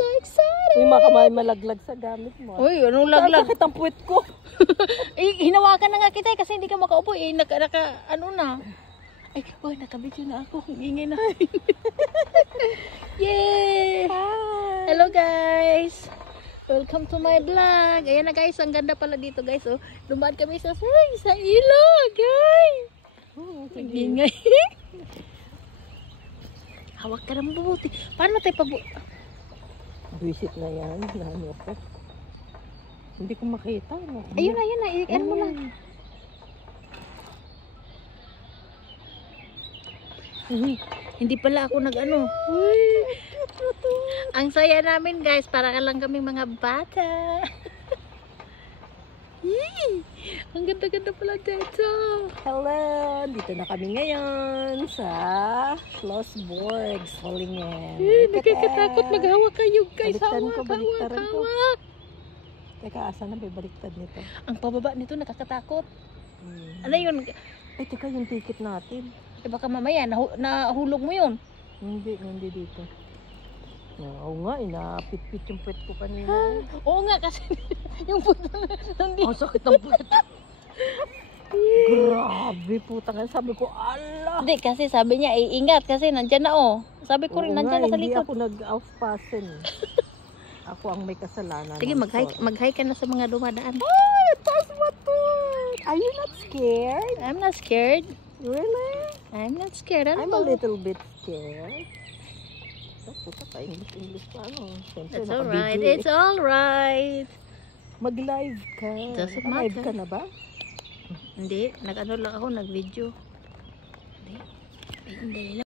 so excited. May makamay malaglag sa gamit mo. Uy, anong laglag? Sakit ang puwet ko. Hinawakan na nga kita kasi hindi ka makaupo ano na. Ay, uy, nakabidyo na ako. Ingay na. Yay! Hi! Hello guys! Welcome to my vlog. Ayan na guys, ang ganda pala dito guys. Oh, dumaan kami sa ilog, guys. Ingay. Hawak ka ng mabuti. Paano tayo Visit na yan. Ano ko? Hindi ko makita. No? Ayun na. Ano mo lang. Hindi pala ako nag-ano. Ang saya namin guys. Para lang kami mga bata. Ang ganda-ganda pala dito. Hello! Dito na kami ngayon sa Schlossburg, Solingen. Nakakatakot maghawak kayo guys. Baliktaran ko. Hawak. Teka, asa na may baliktad nito? Ang pababa nito nakakatakot. Ano yun? Ay, teka, yung ticket natin. Eh baka mamaya nahulog mo yun. Hindi dito. Oo nga, inapit-pit yung puwet ko kanina. Oo nga kasi yung puto nandito. Ang sakit ng puwet. Grabe, putang. Sabi ko, ala. Hindi kasi sabi niya ingat kasi nandyan na oh. Sabi ko rin nandyan na sa Hindi likod. ako nag-off-passen. Ako ang may kasalanan. Sige, mag-hike ka na sa mga dumadaan. Ay, pasmatut! Are you not scared? I'm not scared. Really? I'm not scared at I'm a all. little bit scared. Puta ka, English pa ano. Siyempre, It's naka-video alright. eh. It's alright. Mag-live ka. Doesn't Naka-live matter. ka na ba? Hindi, nag-ano lang ako, nag-video. Hindi.